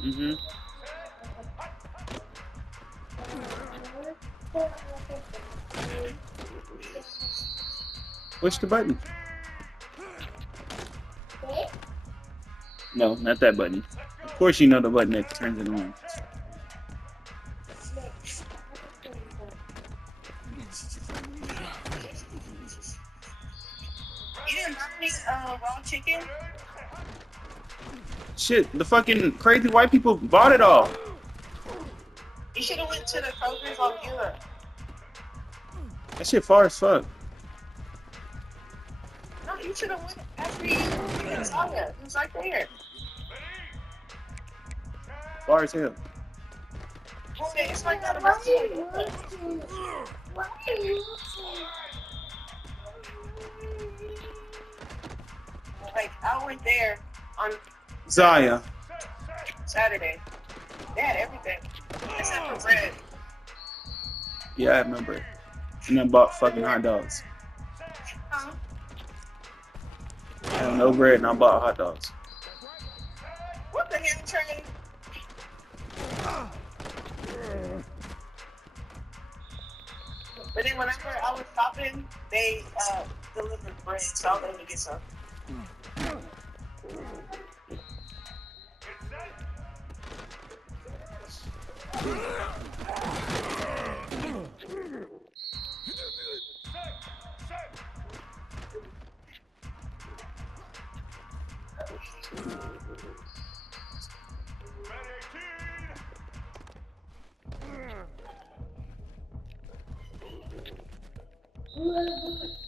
Mm-hmm. Push the button. No, not that button. Of course you know the button that turns it on. You didn't buy me raw chicken? Shit, the fucking crazy white people bought it all. You should have went to the Kroger's on Europe. That shit far as fuck. No, you should have went after you saw it. It was right there. Far as hell. Okay, it's like that about you. Like, I went there on Zaya. Saturday. They had everything. Except for bread. Yeah, I remember it. And then bought fucking hot dogs. Huh? I had no bread and I bought hot dogs. What the hell, Trey? But then whenever I was shopping, they delivered bread, so I was able to get some.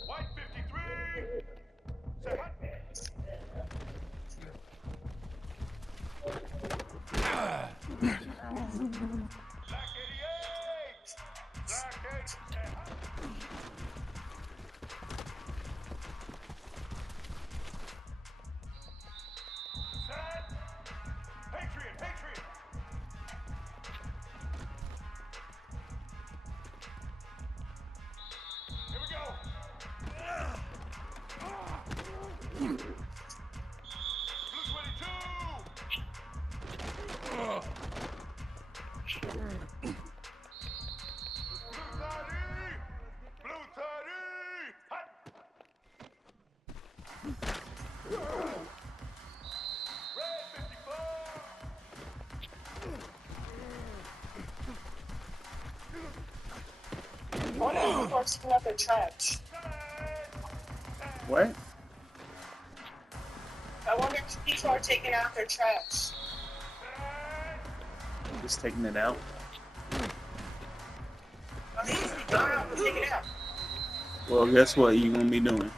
White 53. Say what? Black 88. Black 8. Set. Patriot, Patriot. Here we go. Blue 22. Blue 30. Hot. Red 54. What are people are sticking out their trash? What? I wonder if people are taking out their trash. Just taking it out. I mean, go out and take it out. Well, guess what you gonna be doing?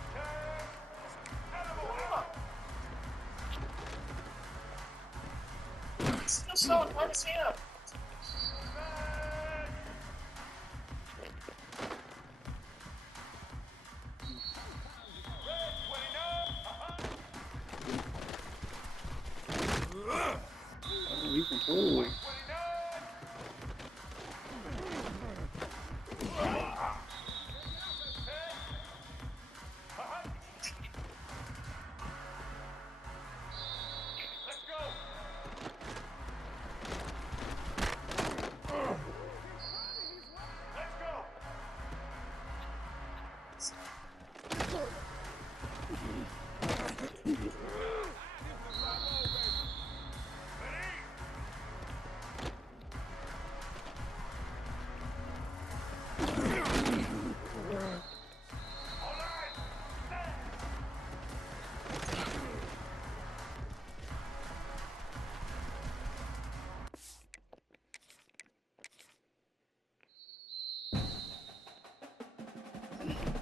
It's still so hard as hell. Oh, you can pull. Let's go. Let's go.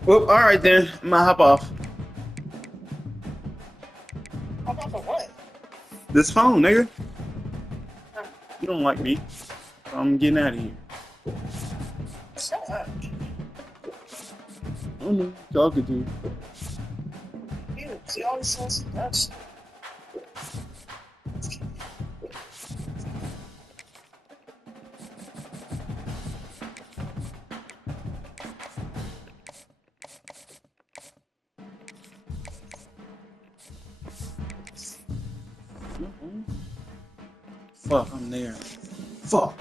Well, all right then. I'm gonna hop off. How about for what? This phone, nigga. You don't like me. So I'm getting out of here. Shut up. I don't know. Talking to you. Dude, she always says that shit. Fuck, I'm there. Fuck.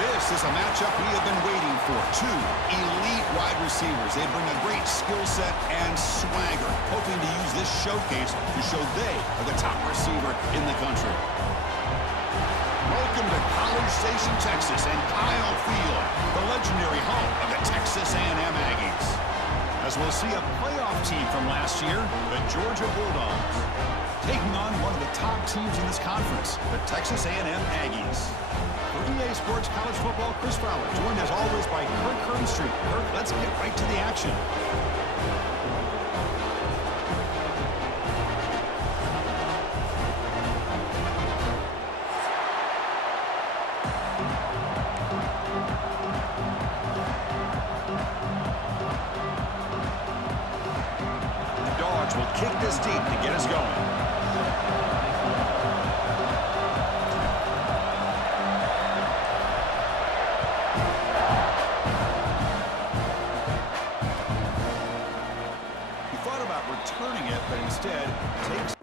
This is a matchup we have been waiting for. Two elite wide receivers. They bring a great skill set and swagger, hoping to use this showcase to show they are the top receiver in the country. Welcome to College Station, Texas, and Kyle Field, the legendary home of the Texas A&M Aggies. As we'll see a playoff team from last year, the Georgia Bulldogs, taking on one of the top teams in this conference, the Texas A&M Aggies. For EA Sports College Football, Chris Fowler, joined as always by Kirk Kernstreet. Kirk, let's get right to the action. The Dawgs will kick this deep to get us going. Returning it, but instead takes.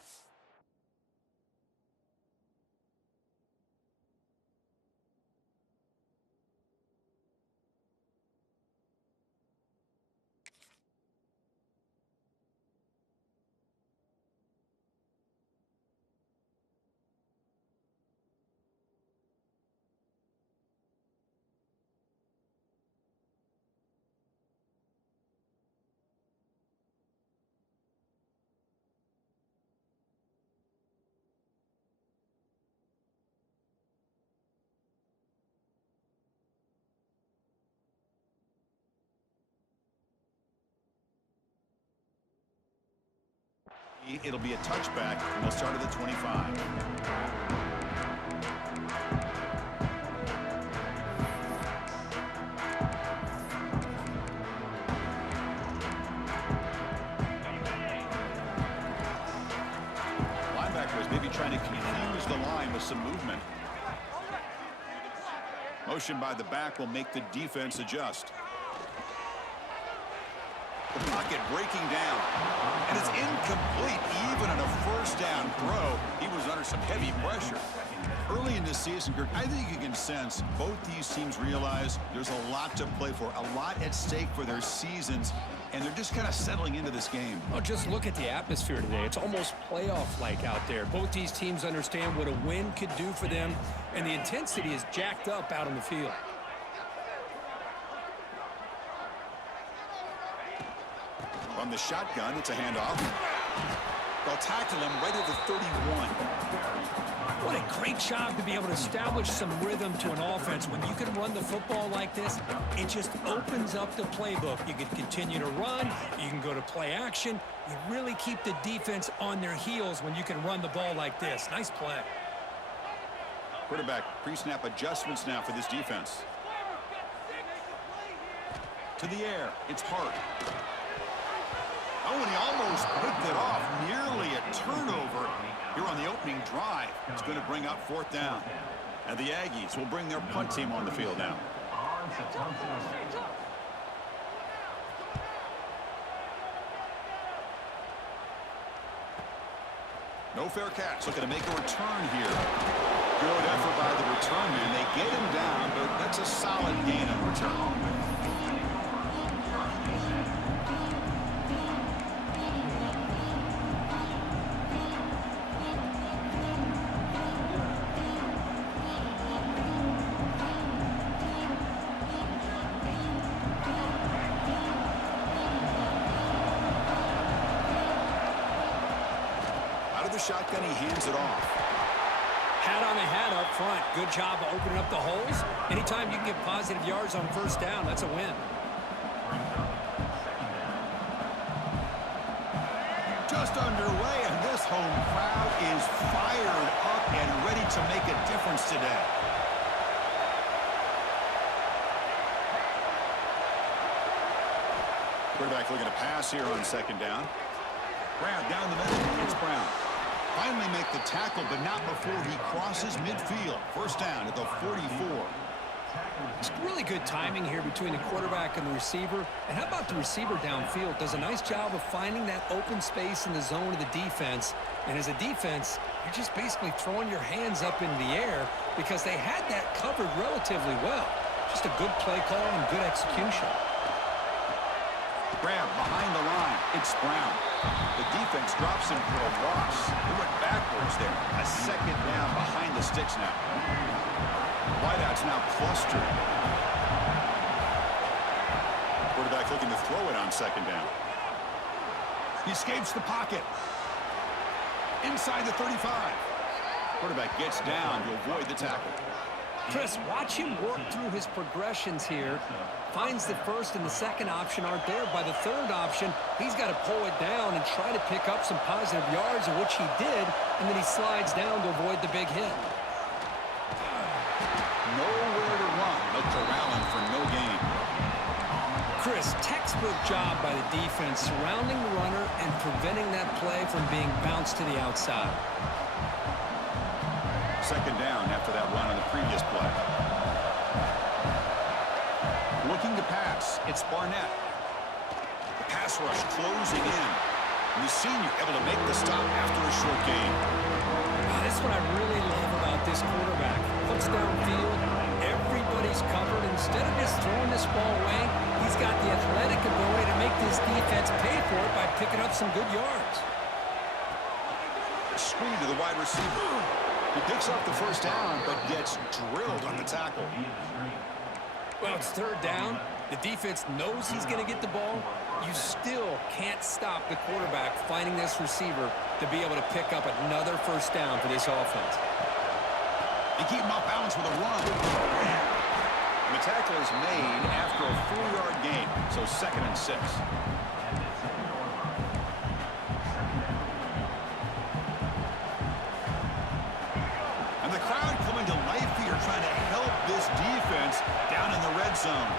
It'll be a touchback, and we'll start at the 25. Linebackers maybe trying to confuse the line with some movement. Motion by the back will make the defense adjust. The pocket breaking down, and it's incomplete. Even on a first down throw, he was under some heavy pressure. Early in this season, Kirk, I think you can sense both these teams realize there's a lot to play for, a lot at stake for their seasons, and they're just kind of settling into this game. Oh, just look at the atmosphere today. It's almost playoff-like out there. Both these teams understand what a win could do for them, and the intensity is jacked up out on the field. From the shotgun, it's a handoff. They'll tackle him right at the 31. What a great job to be able to establish some rhythm to an offense. When you can run the football like this, it just opens up the playbook. You can continue to run. You can go to play action. You really keep the defense on their heels when you can run the ball like this. Nice play. Quarterback pre-snap adjustments now for this defense. To the air, it's Hart. Oh, and he almost picked it off. Nearly a turnover here on the opening drive. It's going to bring up fourth down. And the Aggies will bring their punt team on the field now. No fair catch. Looking to make a return here. Good effort by the return man. They get him down, but that's a solid gain on return. Out of the shotgun, he hands it off. Hat on the hat up front. Good job of opening up the holes. Anytime you can get positive yards on first down, that's a win. Just underway, and this home crowd is fired up and ready to make a difference today. Quarterback looking to pass here on second down. Brown down the middle. It's Brown. Finally make the tackle, but not before he crosses midfield. First down at the 44. It's really good timing here between the quarterback and the receiver. And how about the receiver downfield? Does a nice job of finding that open space in the zone of the defense. And as a defense, you're just basically throwing your hands up in the air because they had that covered relatively well. Just a good play call and good execution. Grab behind the line. It's Brown. The defense drops him for a loss. He went backwards there. A second down behind the sticks now. Wideout's now clustered. Quarterback looking to throw it on second down. He escapes the pocket. Inside the 35. Quarterback gets down to avoid the tackle. Chris, watch him work through his progressions here. Finds the first and the second option aren't there. By the third option, he's got to pull it down and try to pick up some positive yards, of which he did, and then he slides down to avoid the big hit. Nowhere to run, but corralling for no gain. Chris, textbook job by the defense surrounding the runner and preventing that play from being bounced to the outside. Second down after that run on the previous play. Looking to pass. It's Barnett. The pass rush closing in. And the senior able to make the stop after a short gain. Wow, that's what I really love about this quarterback. Looks downfield. Everybody's covered. Instead of just throwing this ball away, he's got the athletic ability to make this defense pay for it by picking up some good yards. Screen to the wide receiver. He picks up the first down, but gets drilled on the tackle. Well, it's third down. The defense knows he's going to get the ball. You still can't stop the quarterback finding this receiver to be able to pick up another first down for this offense. They keep him off balance with a run. And the tackle is made after a 4-yard gain, so 2nd and 6. And the crowd coming to life here, trying to help this defense down in the red zone.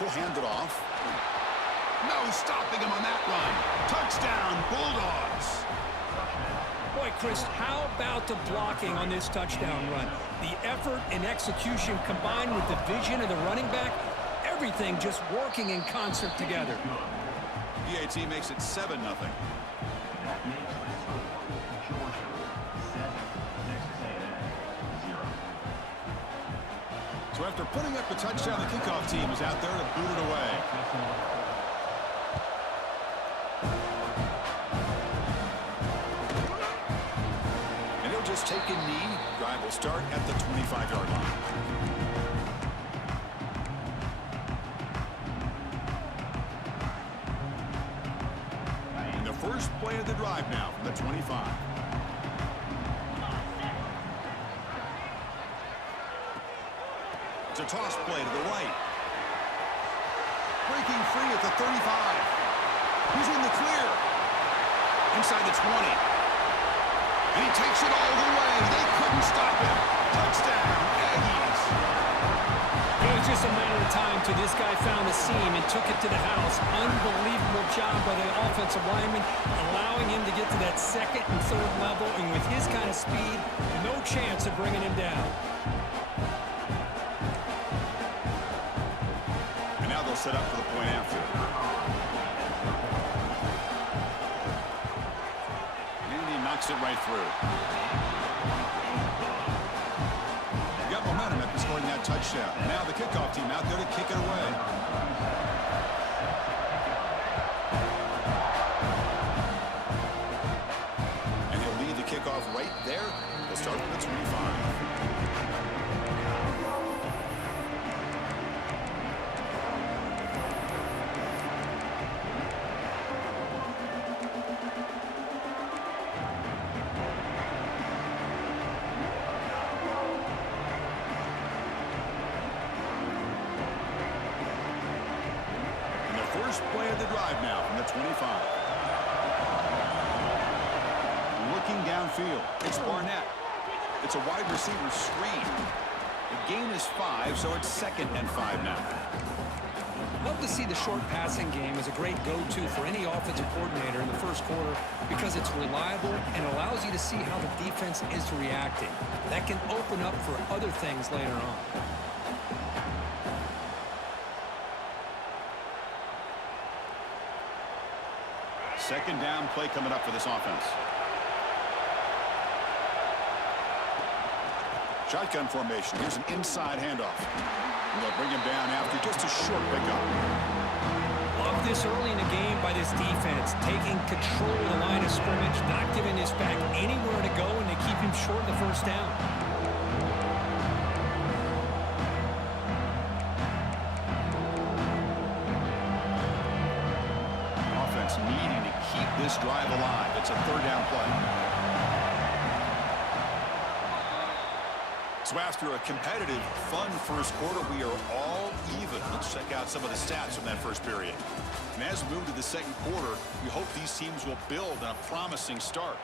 He'll hand it off. No stopping him on that run. Touchdown, Bulldogs. Boy, Chris, how about the blocking on this touchdown run? The effort and execution combined with the vision of the running back, everything just working in concert together. PAT makes it 7-0. So after putting up the touchdown, the kickoff team is out there to boot it away. And he'll just take a knee. Drive will start at the 25-yard line. And the first play of the drive now from the 25. It's a toss play to the right. Breaking free at the 35. He's in the clear. Inside the 20. And he takes it all the way. They couldn't stop him. Touchdown, Aggies. It was just a matter of time till this guy found the seam and took it to the house. Unbelievable job by the offensive lineman, allowing him to get to that second and third level. And with his kind of speed, no chance of bringing him down. Set up for the point after. And he knocks it right through. scoring that touchdown. Now the kickoff team out there to kick it away. And he'll lead the kickoff right there. They'll start from the 25. First play of the drive now from the 25. Looking downfield. It's Barnett. It's a wide receiver screen. The gain is 5, so it's 2nd and 5 now. Love to see the short passing game as a great go-to for any offensive coordinator in the first quarter because it's reliable and allows you to see how the defense is reacting. That can open up for other things later on. Second down play coming up for this offense. Shotgun formation. Here's an inside handoff. And they'll bring him down after just a short pickup. Love this early in the game by this defense, taking control of the line of scrimmage, not giving this back anywhere to go, and they keep him short of the first down. Needing to keep this drive alive. It's a 3rd down play. So after a competitive, fun first quarter, we are all even. Let's check out some of the stats from that first period. And as we move to the second quarter, we hope these teams will build on a promising start.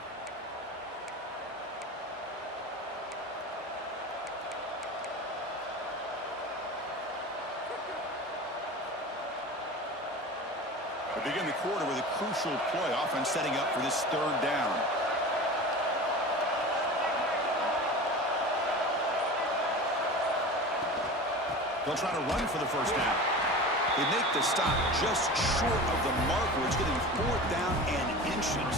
We begin the quarter with a crucial play. Offense setting up for this 3rd down. They'll try to run for the first down. They make the stop just short of the marker. It's getting 4th down and inches.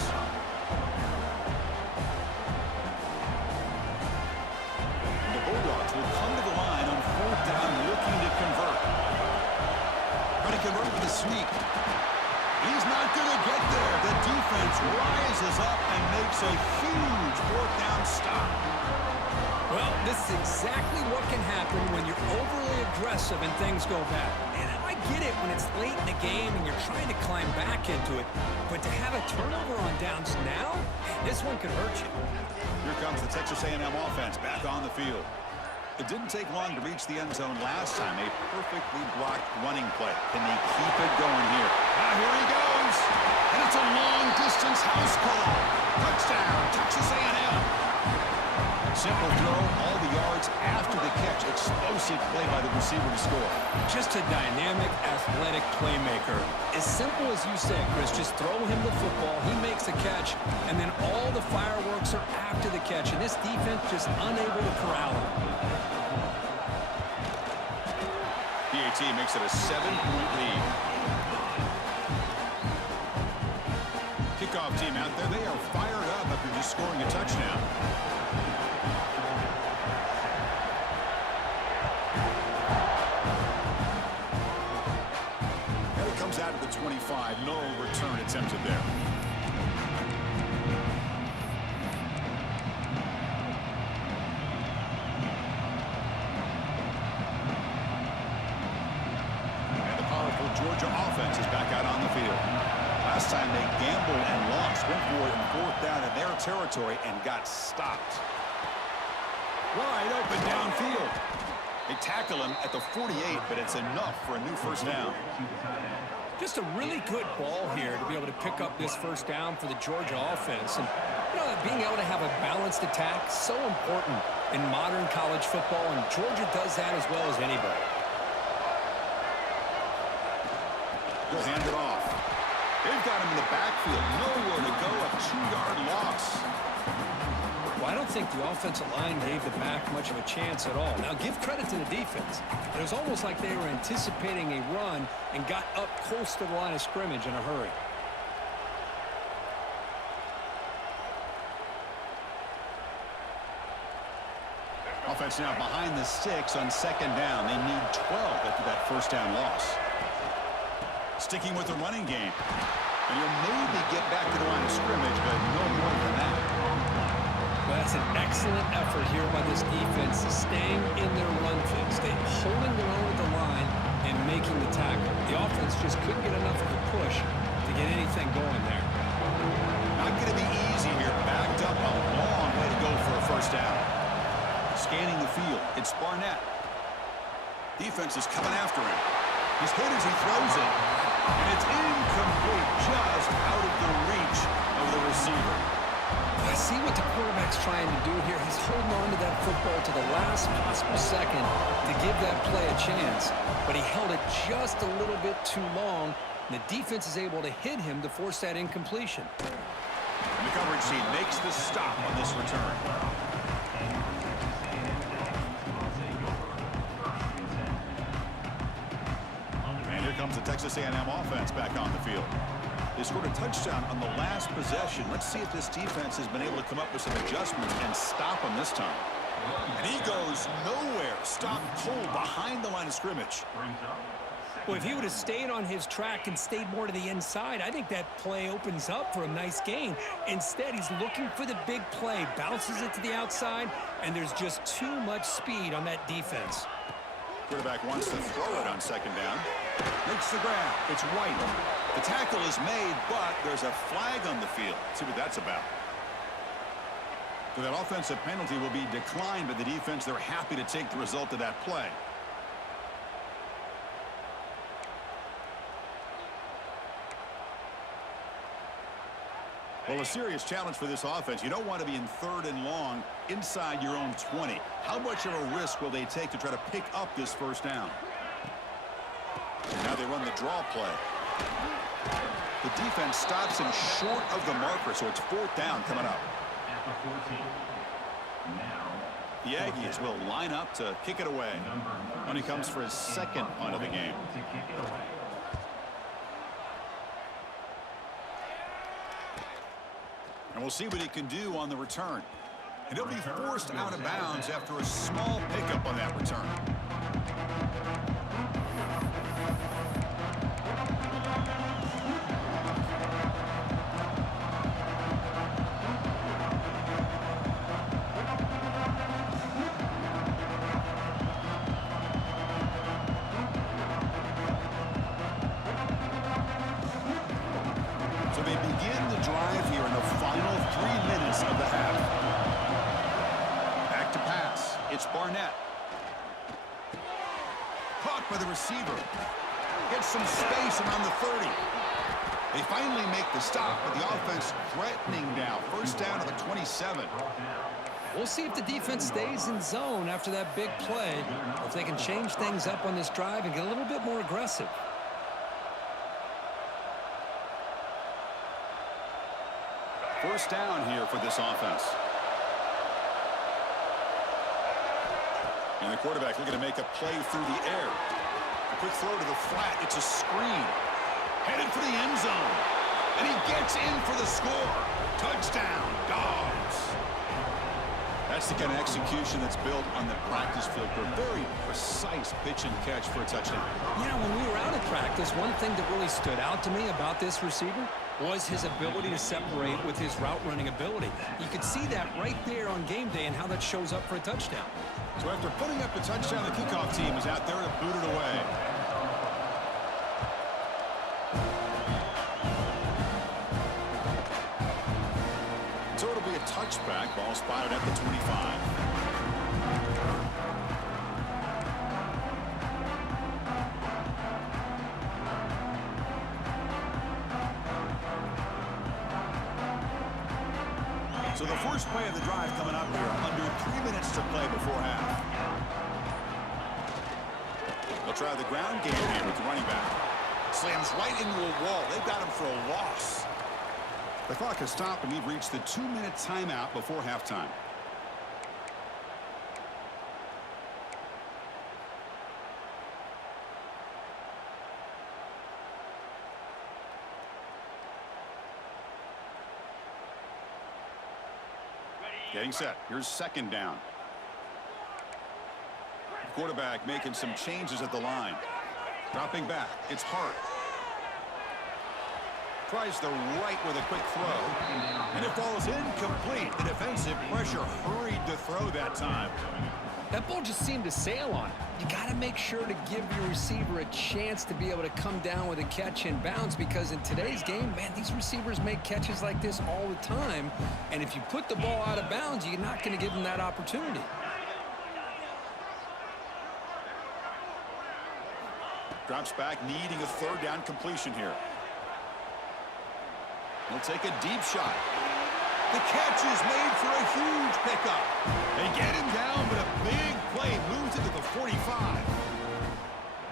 And the Bulldogs will come to the line on 4th down looking to convert. Trying to convert with a sneak. He's not going to get there. The defense rises up and makes a huge 4th down stop. Well, this is exactly what can happen when you're overly aggressive and things go bad. And I get it when it's late in the game and you're trying to climb back into it. But to have a turnover on downs now, this one could hurt you. Here comes the Texas A&M offense back on the field. It didn't take long to reach the end zone last time. A perfectly blocked running play. Can they keep it going here? Now here he goes. And it's a long-distance house call. Touchdown, Texas A&M. Simple throw, all the yards after the catch. Explosive play by the receiver to score. Just a dynamic, athletic playmaker. As simple as you said, Chris, just throw him the football, he makes a catch, and then all the fireworks are after the catch. And this defense just unable to corral him. PAT makes it a 7-point lead. Kickoff team out there, they are fired up after just scoring a touchdown. And it comes out of the 25. No return attempted there. Georgia offense is back out on the field. Last time they gambled and lost, went for it in 4th down in their territory and got stopped. Wide open downfield. They tackle him at the 48, but it's enough for a new first down. Just a really good ball here to be able to pick up this first down for the Georgia offense. And, you know, being able to have a balanced attack, so important in modern college football, and Georgia does that as well as anybody. They'll hand it off. They've got him in the backfield. Nowhere to go. A 2-yard loss. Well, I don't think the offensive line gave the back much of a chance at all. Now, give credit to the defense. It was almost like they were anticipating a run and got up close to the line of scrimmage in a hurry. offense now behind the 6 on second down. They need 12 after that first down loss. Sticking with the running game. And you'll maybe get back to the line of scrimmage, but no more than that. Well, that's an excellent effort here by this defense, staying in their run fix, holding their own at the line and making the tackle. The offense just couldn't get enough of a push to get anything going there. Not going to be easy here. Backed up a long way to go for a first down. Scanning the field, it's Barnett. Defense is coming after him. He's hit as he throws it. And it's incomplete, just out of the reach of the receiver. I see what the quarterback's trying to do here. He's holding on to that football to the last possible second to give that play a chance. But he held it just a little bit too long. And the defense is able to hit him to force that incompletion. And the coverage team makes the stop on this return. And here comes the Texas A&M offense back on the field. They scored a touchdown on the last possession. Let's see if this defense has been able to come up with some adjustments and stop him this time. And he goes nowhere. Stopped cold behind the line of scrimmage. Well, if he would have stayed on his track and stayed more to the inside, I think that play opens up for a nice gain. Instead, he's looking for the big play, bounces it to the outside, and there's just too much speed on that defense. Quarterback wants to throw it on second down. Makes the grab. It's White. The tackle is made, but there's a flag on the field. Let's see what that's about. So that offensive penalty will be declined by the defense. They're happy to take the result of that play. Well, a serious challenge for this offense. You don't want to be in 3rd and long inside your own 20. How much of a risk will they take to try to pick up this first down? And now they run the draw play. The defense stops him short of the marker, so it's 4th down coming up. The Aggies will line up to kick it away when he comes for his 2nd punt of the game. And we'll see what he can do on the return. And he'll be forced out of bounds after a small pickup on that return. So they begin the drive here in the final 3 minutes of the half. Back to pass. It's Barnett. Caught by the receiver. Gets some space around the 30. They finally make the stop, but the offense threatening now. First down to the 27. We'll see if the defense stays in zone after that big play, if they can change things up on this drive and get a little bit more aggressive. First down here for this offense. And the quarterback looking to make a play through the air. A quick throw to the flat. It's a screen. Headed for the end zone. And he gets in for the score. Touchdown, Dawgs. That's the kind of execution that's built on the practice field for a very precise pitch and catch for a touchdown. You know, when we were out of practice, one thing that really stood out to me about this receiver was his ability to separate with his route running ability. You could see that right there on game day and how that shows up for a touchdown. So after putting up the touchdown, the kickoff team is out there to boot it away. So it'll be a touchback. Ball spotted at the 25. So the first play of the drive coming up here. Under 3 minutes to play before half. They'll try the ground game here with the running back. Slams right into a wall. They've got him for a loss. The clock has stopped, and we've reached the 2-minute timeout before halftime. Getting set. Here's second down. quarterback making some changes at the line. Dropping back. It's Hart. Tries the right with a quick throw. And it falls incomplete. The defensive pressure hurried to throw that time. That ball just seemed to sail on it. You got to make sure to give your receiver a chance to be able to come down with a catch and bounce, because in today's game, man, these receivers make catches like this all the time. And if you put the ball out of bounds, you're not going to give them that opportunity. Drops back, needing a third down completion here. He'll take a deep shot. The catch is made for a huge pickup. They get him down, but a big play moves it to the 45.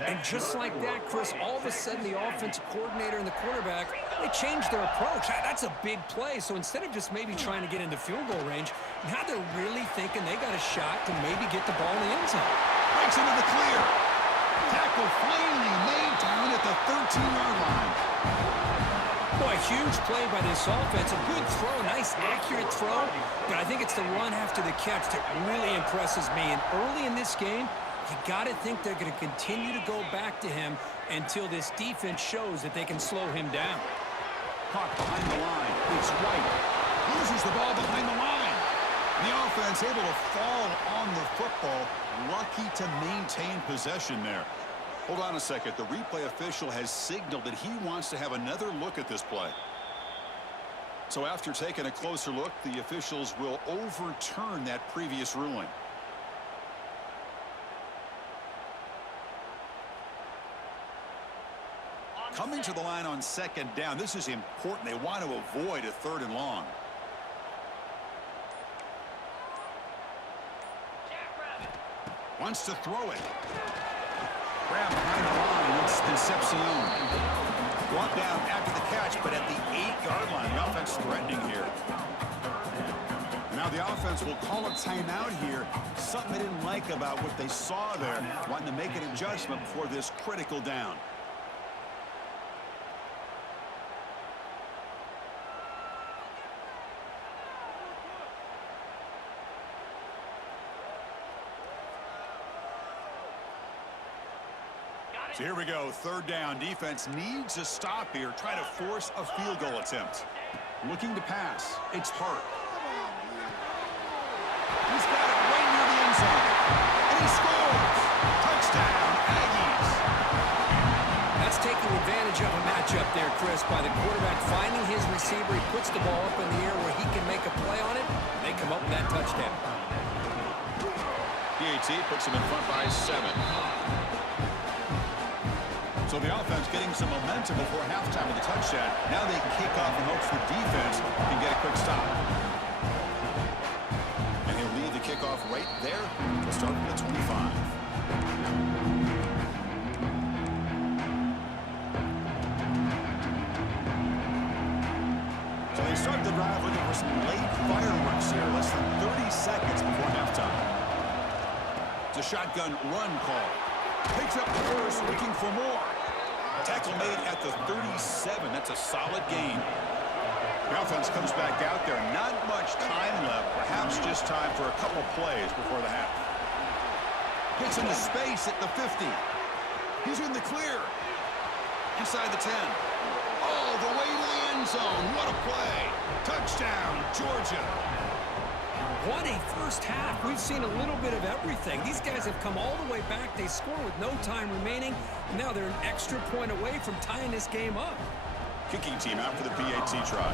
And just like that, Chris, all of a sudden the offensive coordinator and the quarterback, they changed their approach. That's a big play. So instead of just maybe trying to get into field goal range, now they're really thinking they got a shot to maybe get the ball in the end zone. Breaks into the clear. Tackle finally made down at the 13-yard line. Boy, huge play by this offense. A good throw, nice accurate throw. But I think it's the run after the catch that really impresses me. And early in this game, you got to think they're going to continue to go back to him until this defense shows that they can slow him down. Caught behind the line. It's White. Loses the ball behind the line. The offense able to fall on the football. Lucky to maintain possession there. Hold on a second. The replay official has signaled that he wants to have another look at this play. So after taking a closer look, the officials will overturn that previous ruling. Coming to the line on second down. This is important. They want to avoid a third and long. Wants to throw it. Grab behind the line. It's Concepcion. Brought down after the catch, but at the 8-yard line. The offense threatening here. Now the offense will call a timeout here. Something they didn't like about what they saw there. Wanting to make an adjustment before this critical down. So here we go, third down. Defense needs a stop here. Try to force a field goal attempt. Looking to pass. It's Hart. He's got it right near the end zone. And he scores. Touchdown, Aggies. That's taking advantage of a matchup there, Chris, by the quarterback finding his receiver. He puts the ball up in the air where he can make a play on it. They come up with that touchdown. PAT puts him in front by 7. So the offense getting some momentum before halftime with the touchdown. Now they kick off in hopes the defense can get a quick stop. And he'll leave the kickoff right there to start from the 25. So they start the drive looking for some late fireworks here. Less than 30 seconds before halftime. It's a shotgun run call. Picks up the first, looking for more. Tackle made at the 37. That's a solid gain. The offense comes back out there. Not much time left. Perhaps just time for a couple plays before the half. Gets into space at the 50. He's in the clear. Inside the 10. All the way to the end zone. What a play. Touchdown, Georgia. What a first half. We've seen a little bit of everything. These guys have come all the way back. They score with no time remaining. Now they're an extra point away from tying this game up. Kicking team out for the PAT try.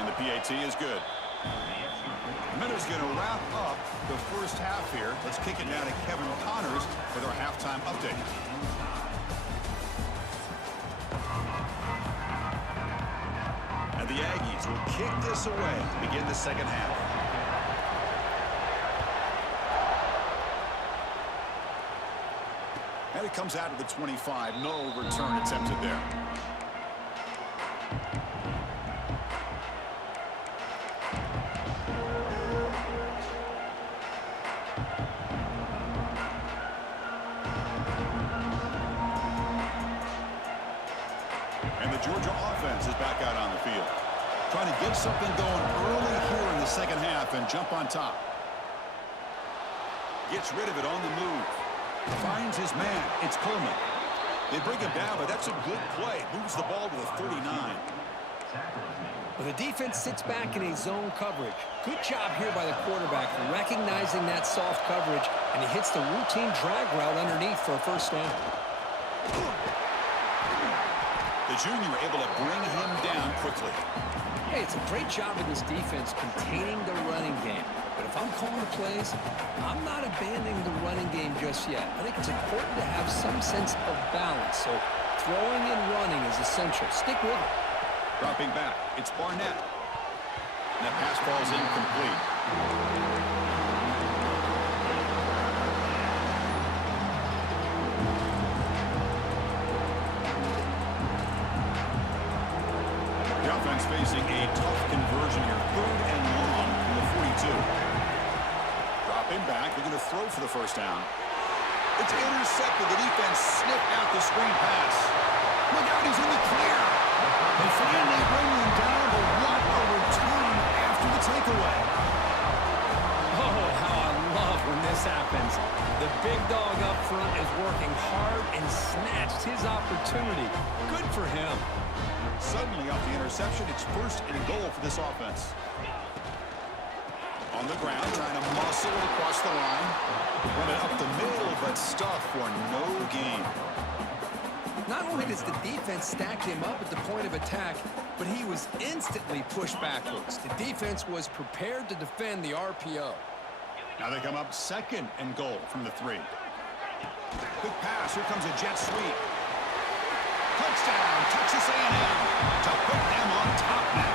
And the PAT is good. The Miners going to wrap up the first half here. Let's kick it now to Kevin Connors with our halftime update. And the Aggies will kick this away to begin the second half. And it comes out of the 25. No return attempted there. And the Georgia offense is back out on the field. Trying to get something going early here in the second half and jump on top. Gets rid of it on the move. Finds his man. It's Coleman. They bring him down, but that's a good play. Moves the ball to the 39. Well, the defense sits back in a zone coverage. Good job here by the quarterback recognizing that soft coverage, and he hits the routine drag route underneath for a first down. The junior able to bring him down quickly. Hey, it's a great job of this defense containing the running game. But if I'm calling the plays, I'm not abandoning the running game just yet. I think it's important to have some sense of balance. So throwing and running is essential. Stick with it. Dropping back, it's Barnett. And that pass falls incomplete. The offense facing a tough conversion here. 3rd and long from the 42. Dropping back, they're going to throw for the first down. It's intercepted. The defense sniffed out the screen pass. Look out, he's in the clear. They finally bring him down, but what a return after the takeaway. Oh, how I love when this happens. The big dog up front is working hard and snatched his opportunity. Good for him. Suddenly off the interception, it's 1st and goal for this offense. On the ground, trying to muscle it across the line. Run it up the middle, but stuffed for no gain. Not only does the defense stack him up at the point of attack, but he was instantly pushed backwards. The defense was prepared to defend the RPO. Now they come up 2nd and goal from the 3. Quick pass. Here comes a jet sweep. Touchdown, Texas A&M to put them on top now.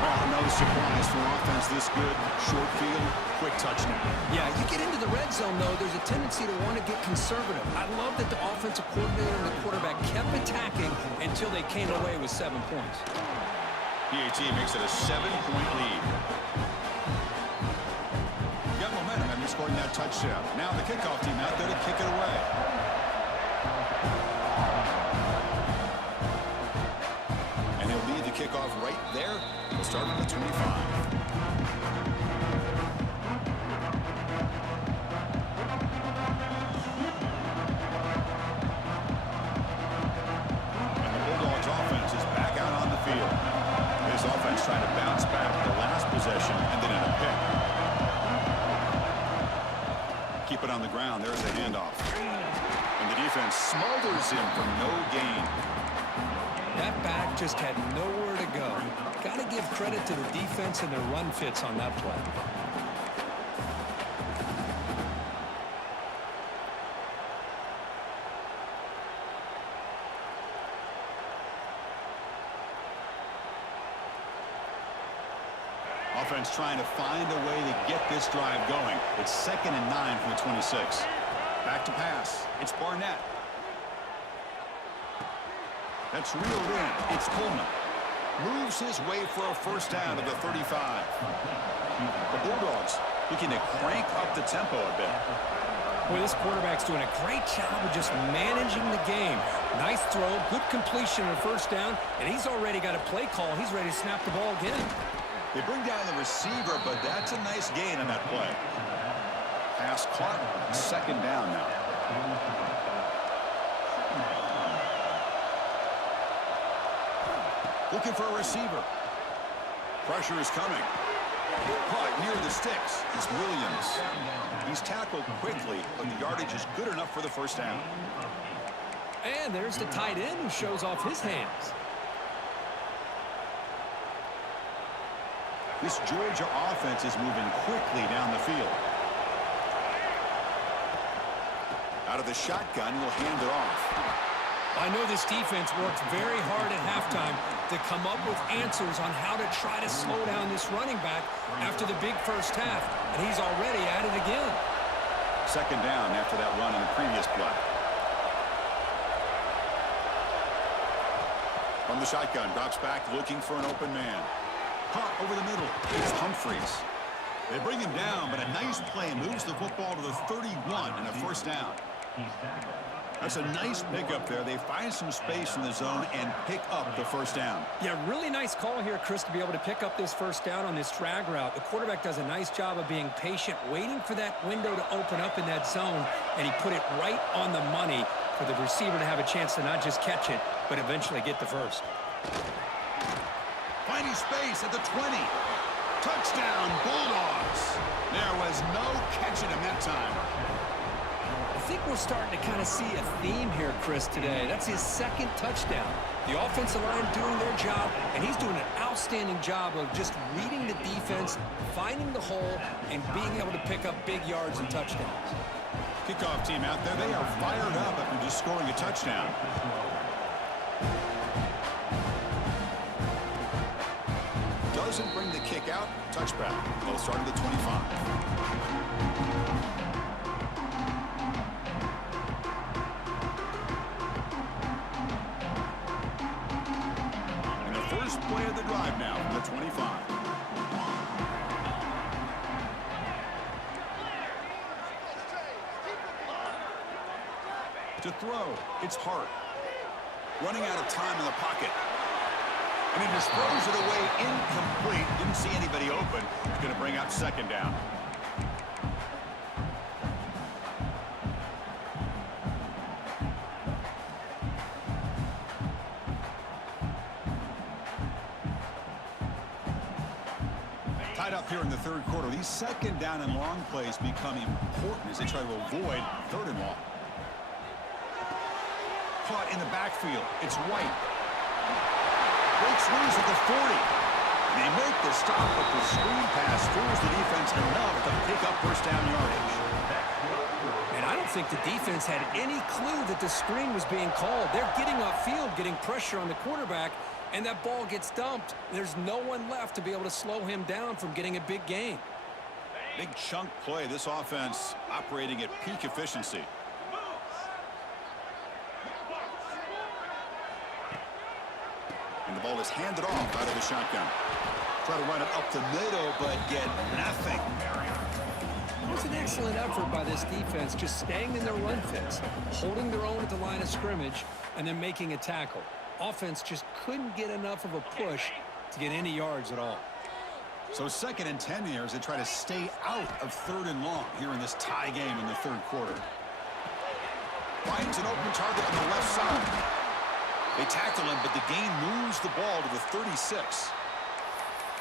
Well, no surprise for offense this good. Short field, quick touchdown. Yeah, you get into the red zone, though, there's a tendency to want to get conservative. I love that the offensive coordinator and the quarterback kept attacking until they came away with 7 points. PAT makes it a 7-point lead. Got momentum after scoring that touchdown. Now the kickoff team out there to kick it away. And he'll lead the kickoff right there. We'll start on the 25. Trying to bounce back the last possession and then in a pick. Keep it on the ground. There's a handoff. And the defense smothers him for no gain. That back just had nowhere to go. Got to give credit to the defense and their run fits on that play. Offense trying to find a way to get this drive going. It's 2nd and 9 from the 26. Back to pass. It's Barnett. That's reeled in. It's Coleman. Moves his way for a first down to the 35. The Bulldogs looking to crank up the tempo a bit. Boy, this quarterback's doing a great job of just managing the game. Nice throw, good completion on first down, and he's already got a play call. He's ready to snap the ball again. They bring down the receiver, but that's a nice gain on that play. Pass caught, 2nd down now. Looking for a receiver. Pressure is coming. Caught near the sticks. It's Williams. He's tackled quickly, but the yardage is good enough for the first down. And there's the tight end who shows off his hands. This Georgia offense is moving quickly down the field. Out of the shotgun, he'll hand it off. I know this defense worked very hard at halftime to come up with answers on how to try to slow down this running back after the big first half, and he's already at it again. 2nd down after that run in the previous play. From the shotgun, drops back looking for an open man. Caught over the middle. It's Humphreys. They bring him down, but a nice play moves the football to the 31 and a first down. That's a nice pickup there. They find some space in the zone and pick up the first down. Yeah, really nice call here, Chris, to be able to pick up this first down on this drag route. The quarterback does a nice job of being patient, waiting for that window to open up in that zone, and he put it right on the money for the receiver to have a chance to not just catch it, but eventually get the first. Finding space at the 20. Touchdown, Bulldogs. There was no catching him that time. I think we're starting to kind of see a theme here, Chris, today. That's his second touchdown. The offensive line doing their job, and he's doing an outstanding job of just reading the defense, finding the hole, and being able to pick up big yards and touchdowns. Kickoff team out there, they are fired up after just scoring a touchdown. Doesn't bring the kick out. Touchback. They'll start at the 25. Play of the drive now from the 25. To throw, it's Hart. Running out of time in the pocket. And he just throws it away incomplete. Didn't see anybody open. He's going to bring out second down. Tied up here in the third quarter. These second down and long plays become important as they try to avoid third and long. Caught in the backfield. It's White. Breaks loose at the 40. They make the stop, but the screen pass fools the defense enough to pick up first down yardage. And I don't think the defense had any clue that the screen was being called. They're getting upfield, getting pressure on the quarterback, and that ball gets dumped. There's no one left to be able to slow him down from getting a big gain. Big chunk play. This offense operating at peak efficiency. And the ball is handed off out of the shotgun. Try to run it up the middle, but get nothing. It was an excellent effort by this defense, just staying in their run fits, holding their own at the line of scrimmage, and then making a tackle. Offense just couldn't get enough of a push to get any yards at all. So 2nd and 10 here as they try to stay out of third and long here in this tie game in the third quarter. Finds an open target on the left side. They tackle him, but the gain moves the ball to the 36.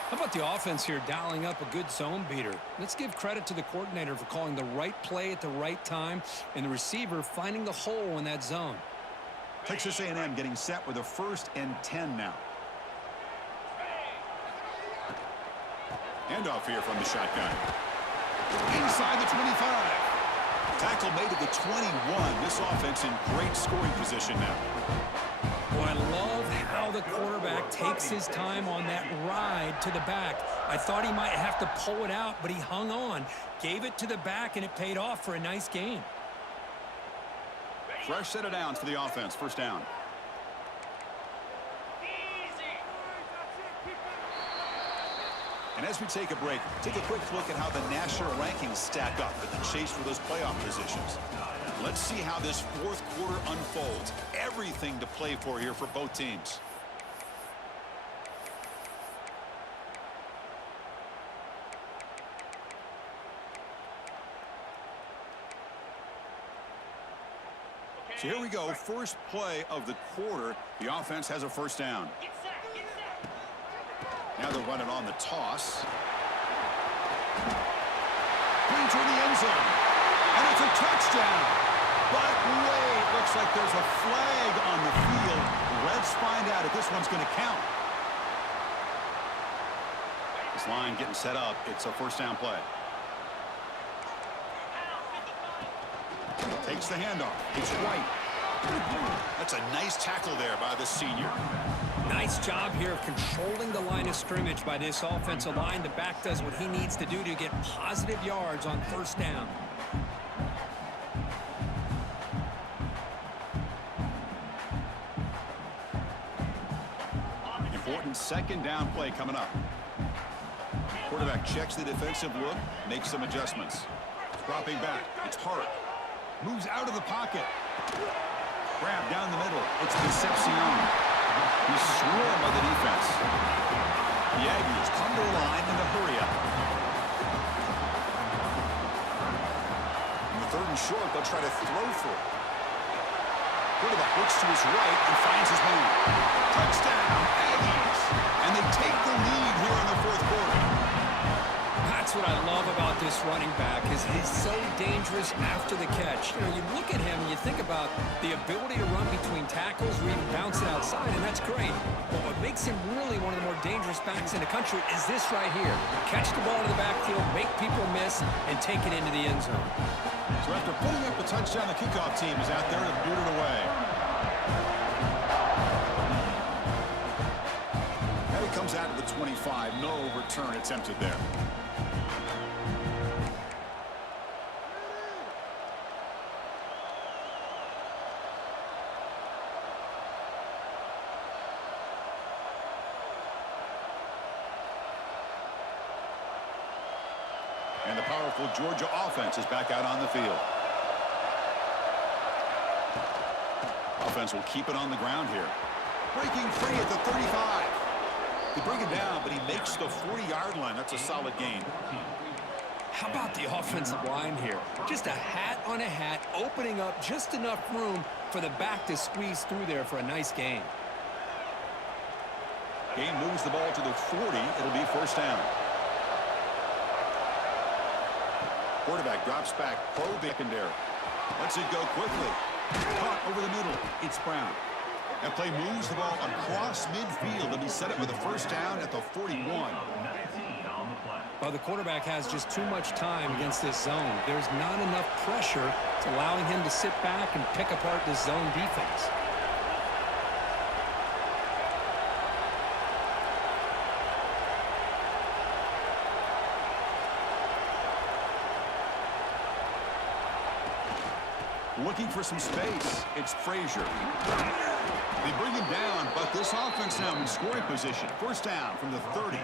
How about the offense here dialing up a good zone beater? Let's give credit to the coordinator for calling the right play at the right time and the receiver finding the hole in that zone. Texas A&M getting set with a 1st and 10 now. Handoff here from the shotgun. Inside the 25. Tackle made at the 21. This offense in great scoring position now. Well, I love how the quarterback takes his time on that ride to the back. I thought he might have to pull it out, but he hung on, gave it to the back, and it paid off for a nice gain. Fresh set of downs for the offense. First down. And as we take a break, take a quick look at how the national rankings stack up in the chase for those playoff positions. Let's see how this fourth quarter unfolds. Everything to play for here for both teams. So here we go. First play of the quarter. The offense has a first down. Now they're running on the toss. Brings her in the end zone. And it's a touchdown. But wait, looks like there's a flag on the field. Let's find out if this one's going to count. This line getting set up. It's a first down play. Takes the handoff. It's White. That's a nice tackle there by the senior. Nice job here of controlling the line of scrimmage by this offensive line. The back does what he needs to do to get positive yards on first down. Important second down play coming up. Quarterback checks the defensive look, makes some adjustments. Dropping back, it's Hart. Moves out of the pocket. Grab down the middle. It's Concepcion. He's swarmed by the defense. The Aggies come to the line in the hurry up. In the 3rd and short, they'll try to throw for it. Quarterback looks to his right and finds his man. Touchdown, Aggies. And they take the lead here in the 4th quarter. That's what I love about this running back is he's so dangerous after the catch. You know, you look at him and you think about the ability to run between tackles or even bounce it outside, and that's great. But what makes him really one of the more dangerous backs in the country is this right here. Catch the ball in the backfield, make people miss, and take it into the end zone. So after putting up a touchdown, the kickoff team is out there to boot it away. Now he comes out of the 25. No return attempted there. And the powerful Georgia offense is back out on the field. Offense will keep it on the ground here. Breaking free at the 35. They bring it down, but he makes the 40-yard line. That's a solid gain. How about the offensive line here? Just a hat on a hat, opening up just enough room for the back to squeeze through there for a nice gain. Gain moves the ball to the 40. It'll be 1st down. Quarterback drops back. Pro secondary. Lets it go quickly. Caught over the middle. It's Brown. That play moves the ball across midfield. They'll be set up with a 1st down at the 41. Well, the quarterback has just too much time against this zone. There's not enough pressure. It's allowing him to sit back and pick apart this zone defense. Looking for some space. It's Frazier. They bring him down, but this offense now in scoring position. 1st down from the 30.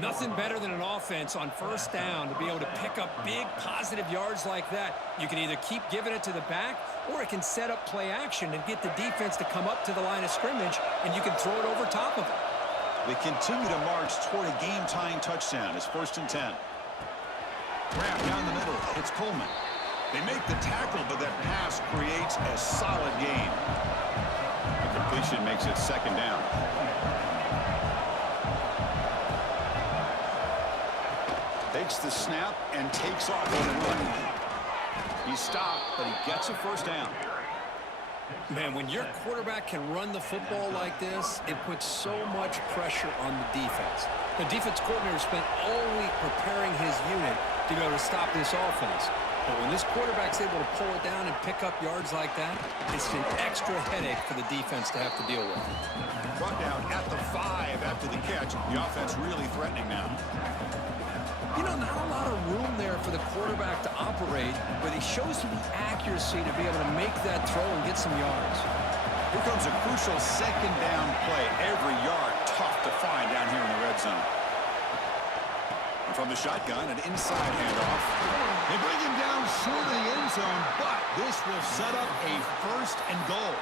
Nothing better than an offense on 1st down to be able to pick up big positive yards like that. You can either keep giving it to the back, or it can set up play action and get the defense to come up to the line of scrimmage, and you can throw it over top of it. They continue to march toward a game-tying touchdown. It's 1st and 10. Grab down the middle. It's Coleman. They make the tackle, but that pass creates a solid gain. The completion makes it 2nd down. Takes the snap and takes off on the run. He's stopped, but he gets a 1st down. Man, when your quarterback can run the football like this, it puts so much pressure on the defense. The defense coordinator spent all week preparing his unit to be able to stop this offense. But when this quarterback's able to pull it down and pick up yards like that, it's an extra headache for the defense to have to deal with. Brought down at the 5 after the catch. The offense really threatening now. You know, not a lot of room there for the quarterback to operate, but he shows you the accuracy to be able to make that throw and get some yards. Here comes a crucial 2nd down play. Every yard tough to find down here in the red zone. And from the shotgun, an inside handoff. They bring him down short of the end zone, but this will set up a 1st and goal.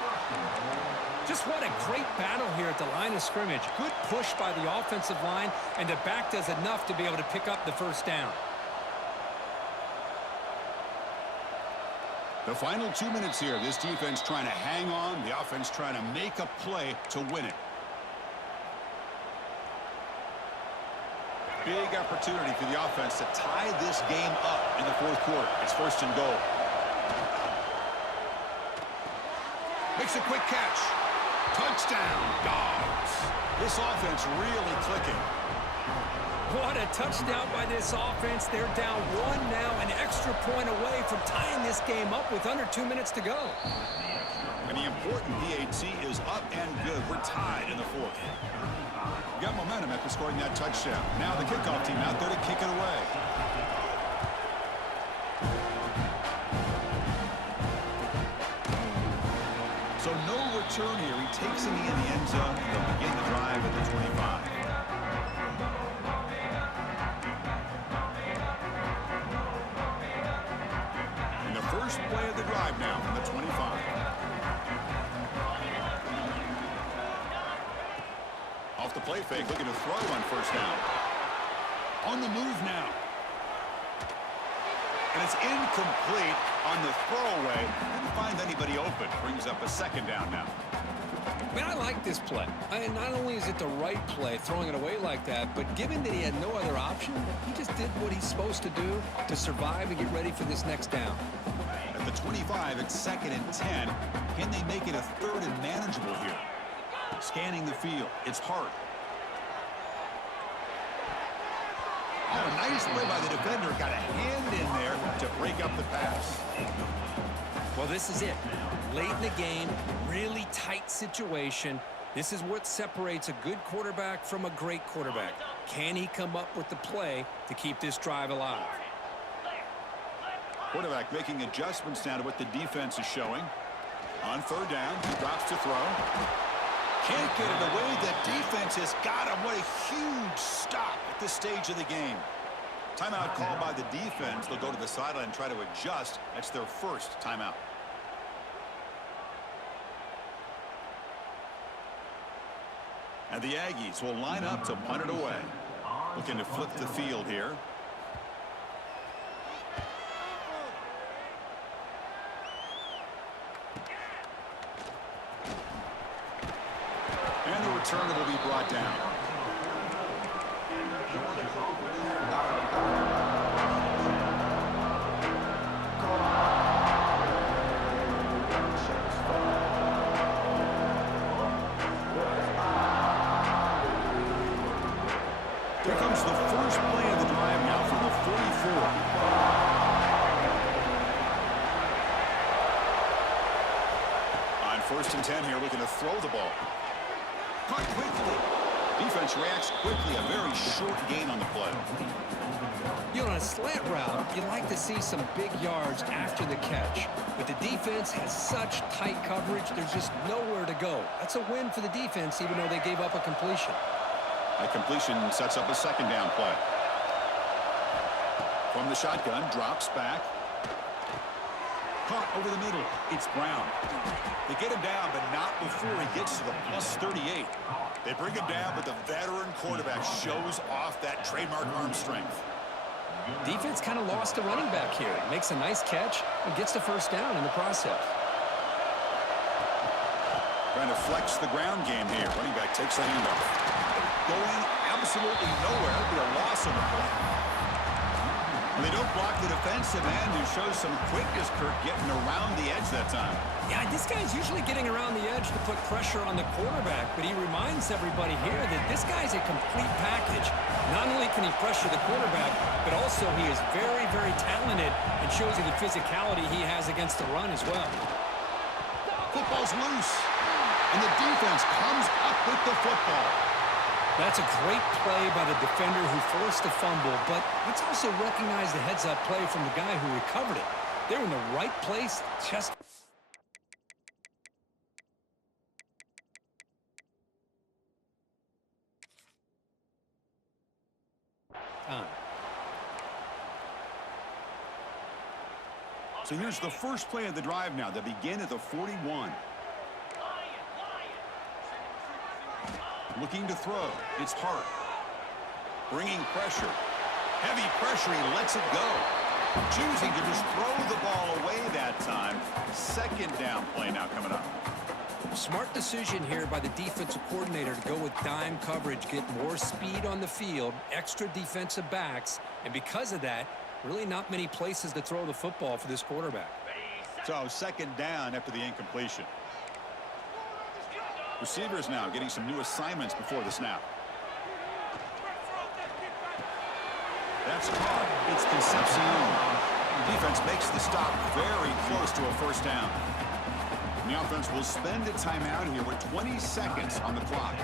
Just what a great battle here at the line of scrimmage. Good push by the offensive line, and the back does enough to be able to pick up the 1st down. The final 2 minutes here. This defense trying to hang on. The offense trying to make a play to win it. Big opportunity for the offense to tie this game up in the 4th quarter. It's 1st and goal. Makes a quick catch. Touchdown, Dawgs. This offense really clicking. What a touchdown by this offense. They're down 1 now, an extra point away from tying this game up with under 2 minutes to go. And the important PAT is up and good. We're tied in the 4th. We got momentum after scoring that touchdown. Now the kickoff team out there to kick it away. So no return here. He takes it in the end zone. They'll begin the drive at the 25. And the first play of the drive now from the 25. play fake, looking to throw on first down. On the move now. And it's incomplete on the throwaway. Didn't find anybody open. Brings up a second down now. Man, I like this play. Not only is it the right play, throwing it away like that, but given that he had no other option, he just did what he's supposed to do to survive and get ready for this next down. At the 25, it's 2nd and 10. Can they make it a 3rd and manageable here? Scanning the field. It's Hart. Oh, nice play by the defender. Got a hand in there to break up the pass. Well, this is it. Late in the game, really tight situation. This is what separates a good quarterback from a great quarterback. Can he come up with the play to keep this drive alive? Quarterback making adjustments now to what the defense is showing. On 3rd down, he drops to throw. Can't get it away. The defense has got him. What a huge stop at this stage of the game. Timeout called by the defense. They'll go to the sideline and try to adjust. That's their first timeout. And the Aggies will line up to punt it away. Looking to flip the field here. And the return will be brought down. Here comes the first play of the drive now from the 44. On 1st and 10 here, looking to throw the ball. Caught quickly. Defense reacts quickly. A very short gain on the play. You know, on a slant route, you'd like to see some big yards after the catch. But the defense has such tight coverage, there's just nowhere to go. That's a win for the defense, even though they gave up a completion. That completion sets up a 2nd down play. From the shotgun, drops back. Caught over the middle. It's Brown. They get him down, but not before he gets to the +38. They bring him down, but the veteran quarterback shows off that trademark arm strength. Defense kind of lost a running back here. Makes a nice catch and gets the first down in the process. Trying to flex the ground game here. Running back takes the handoff. Going absolutely nowhere. Be a loss on the play. And they don't block the defensive end, who shows some quickness, Kirk, getting around the edge that time. Yeah, this guy's usually getting around the edge to put pressure on the quarterback, but he reminds everybody here that this guy's a complete package. Not only can he pressure the quarterback, but also he is very, very talented and shows you the physicality he has against the run as well. Football's loose, and the defense comes up with the football. That's a great play by the defender who forced the fumble, but let's also recognize the heads-up play from the guy who recovered it. They're in the right place, just... So here's the first play of the drive now. They begin at the 41. Looking to throw. It's Hart. Bringing pressure. Heavy pressure. He lets it go. Choosing to just throw the ball away that time. 2nd down play now coming up. Smart decision here by the defensive coordinator to go with dime coverage, get more speed on the field, extra defensive backs, and because of that, really not many places to throw the football for this quarterback. So 2nd down after the incompletion. Receivers now getting some new assignments before the snap. That's caught. It's Concepcion. Defense makes the stop very close to a first down. And the offense will spend a timeout here with 20 seconds on the clock.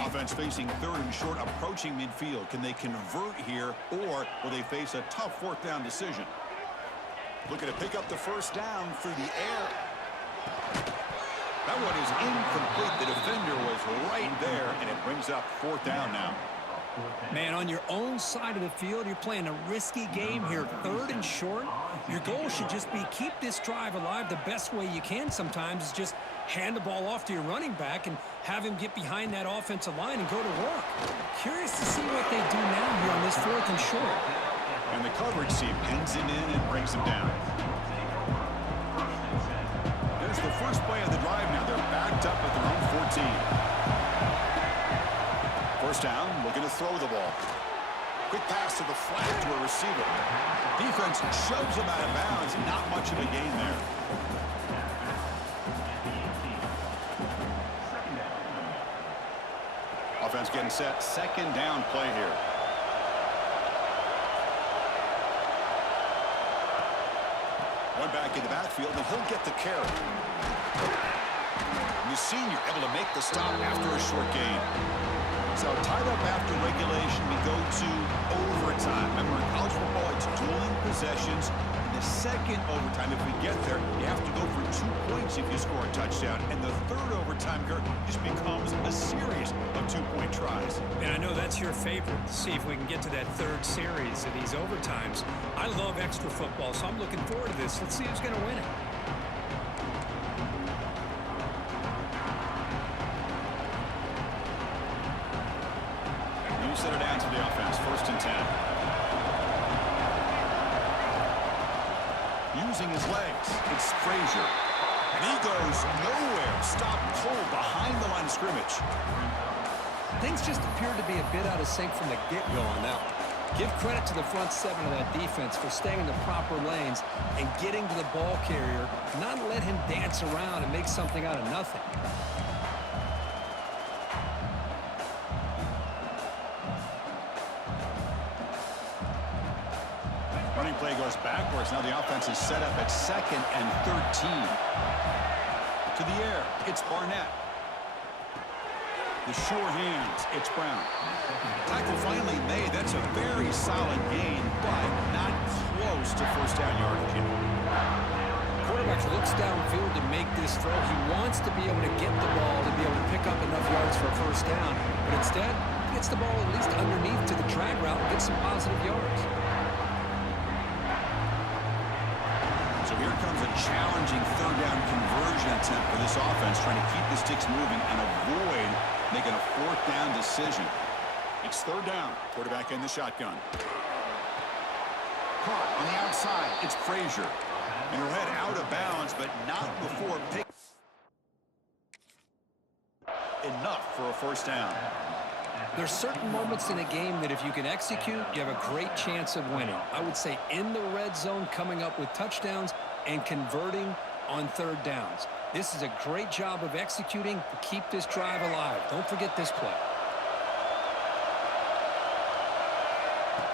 Offense facing 3rd and short, approaching midfield. Can they convert here, or will they face a tough 4th down decision? Looking to pick up the first down through the air. That one is incomplete. The defender was right there, and it brings up 4th down now. Man, on your own side of the field, you're playing a risky game here, 3rd and short. Your goal should just be keep this drive alive. The best way you can sometimes is just hand the ball off to your running back and have him get behind that offensive line and go to work. Curious to see what they do now here on this 4th and short. And the coverage team pins him in and brings him down. There's the first play of the drive now. They're backed up at their own 14. First down, looking to throw the ball. Quick pass to the flat to a receiver. Defense shoves him out of bounds. Not much of a gain there. Offense getting set. 2nd down play here. One back in the backfield, and he'll get the carry. And the senior able to make the stop after a short gain. So tied up after regulation, we go to overtime. Remember, in college football, it's dueling possessions. In the 2nd overtime, if we get there, you have to go for 2 points if you score a touchdown. And the 3rd overtime, Kurt, just becomes a series of 2-point tries. And I know that's your favorite. See if we can get to that 3rd series of these overtimes. I love extra football, so I'm looking forward to this. Let's see who's going to win it. Set it down to the offense, 1st and 10. Using his legs, it's Frazier. And he goes nowhere. Stop cold behind the line of scrimmage. Things just appeared to be a bit out of sync from the get-go on that one. Give credit to the front 7 of that defense for staying in the proper lanes and getting to the ball carrier, not let him dance around and make something out of nothing. Running play goes backwards. Now the offense is set up at 2nd and 13. To the air, it's Barnett. The sure hands, it's Brown. Tackle finally made. That's a very solid gain, but not close to 1st down yardage. Quarterback looks downfield to make this throw. He wants to be able to get the ball to be able to pick up enough yards for a 1st down, but instead, he gets the ball at least underneath to the drag route and gets some positive yards. So here comes a challenging 3rd down conversion attempt for this offense, trying to keep the sticks moving and avoid making a 4th down decision. It's 3rd down. Quarterback in the shotgun. Caught on the outside. It's Frazier. And he'll head out of bounds, but not before pick. Enough for a 1st down. There's certain moments in a game that if you can execute, you have a great chance of winning. I would say in the red zone, coming up with touchdowns and converting on 3rd downs. This is a great job of executing to keep this drive alive. Don't forget this play.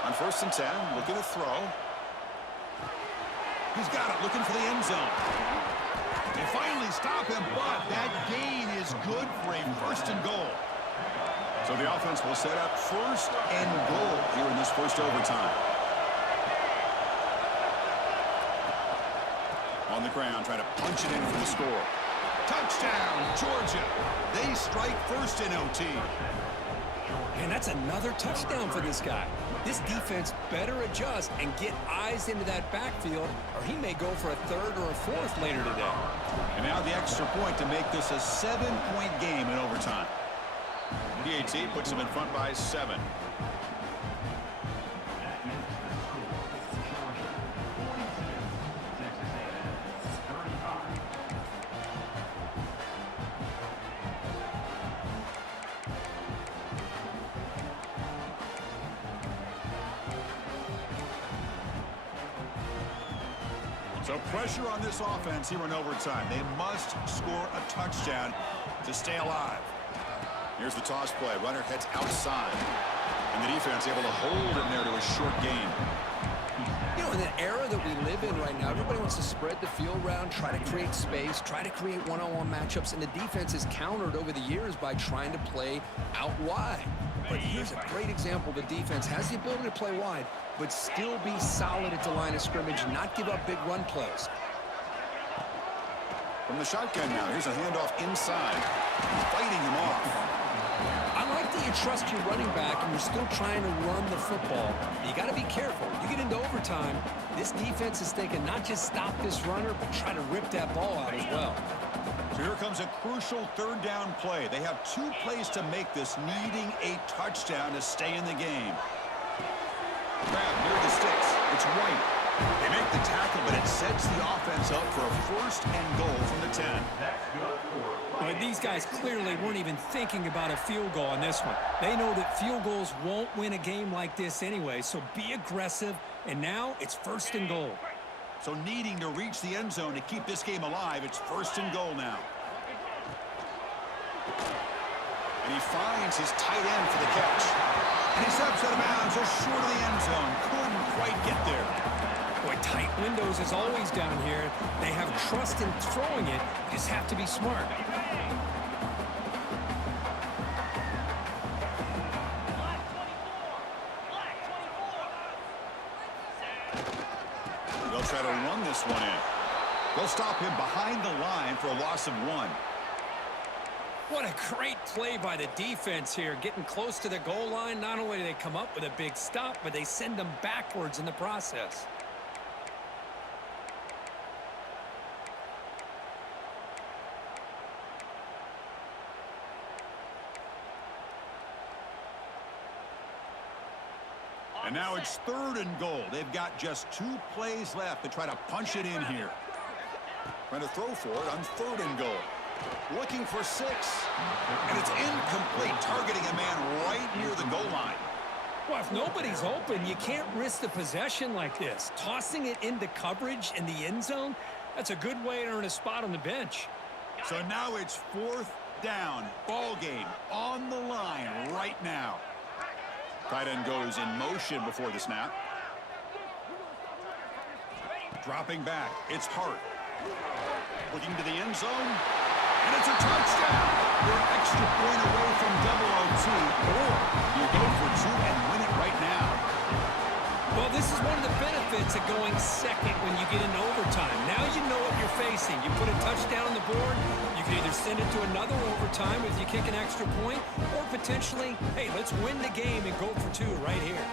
On 1st and 10, looking to throw. He's got it, looking for the end zone. They finally stop him, but that gain is good for a 1st and goal. So the offense will set up 1st and goal here in this 1st overtime. On the ground, trying to punch it in for the score. Touchdown, Georgia. They strike 1st in OT. And that's another touchdown for this guy. This defense better adjust and get eyes into that backfield, or he may go for a 3rd or a 4th later today. And now the extra point to make this a 7-point game in overtime. PAT puts them in front by 7. So pressure on this offense here in overtime. They must score a touchdown to stay alive. Here's the toss play. Runner heads outside. And the defense able to hold him there to a short gain. You know, in the era that we live in right now, everybody wants to spread the field around, try to create space, try to create one-on-one matchups, and the defense is countered over the years by trying to play out wide. But here's a great example. The defense has the ability to play wide, but still be solid at the line of scrimmage and not give up big run plays. From the shotgun now, here's a handoff inside. Fighting him off. I like not that you trust your running back and you're still trying to run the football. You got to be careful. You get into overtime, this defense is thinking not just stop this runner, but try to rip that ball out as well. So here comes a crucial third down play. They have 2 plays to make this, needing a touchdown to stay in the game. Grab near the sticks. It's White. They make the tackle, but it sets the offense up for a 1st and goal from the 10. But these guys clearly weren't even thinking about a field goal on this one. They know that field goals won't win a game like this anyway, so be aggressive, and now it's 1st and goal. So needing to reach the end zone to keep this game alive, it's 1st and goal now. And he finds his tight end for the catch. And he steps out of bounds just short of the end zone. Couldn't quite get there. Boy, tight windows is always down here. They have trust in throwing it. You just have to be smart. They'll try to run this one in. They'll stop him behind the line for a loss of 1. What a great play by the defense here. Getting close to the goal line, not only do they come up with a big stop, but they send them backwards in the process. And now it's 3rd and goal. They've got just 2 plays left to try to punch it in here. Trying to throw for it on 3rd and goal. Looking for 6. And it's incomplete, targeting a man right near the goal line. Well, if nobody's open, you can't risk the possession like this. Tossing it into coverage in the end zone, that's a good way to earn a spot on the bench. So now it's 4th down. Ball game on the line right now. Tight end goes in motion before the snap. Dropping back, it's Hart. Looking to the end zone, and it's a touchdown. You're an extra point away from double OT, or you go for 2 and win it right now. Well, this is one of the benefits of going second when you get into overtime. Now you know what you're facing. You put a touchdown on the board, you can either send it to another overtime if you kick an extra point, or potentially, hey, let's win the game and go for 2 right here.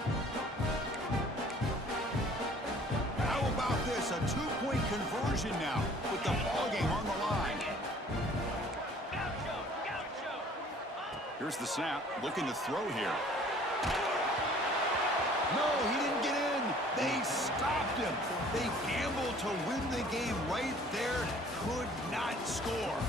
How about this? A 2-point conversion now with the ball game on the line. Here's the snap, looking to throw here. No, he didn't get in. They stopped him. They gambled to win the game right there. Could not score.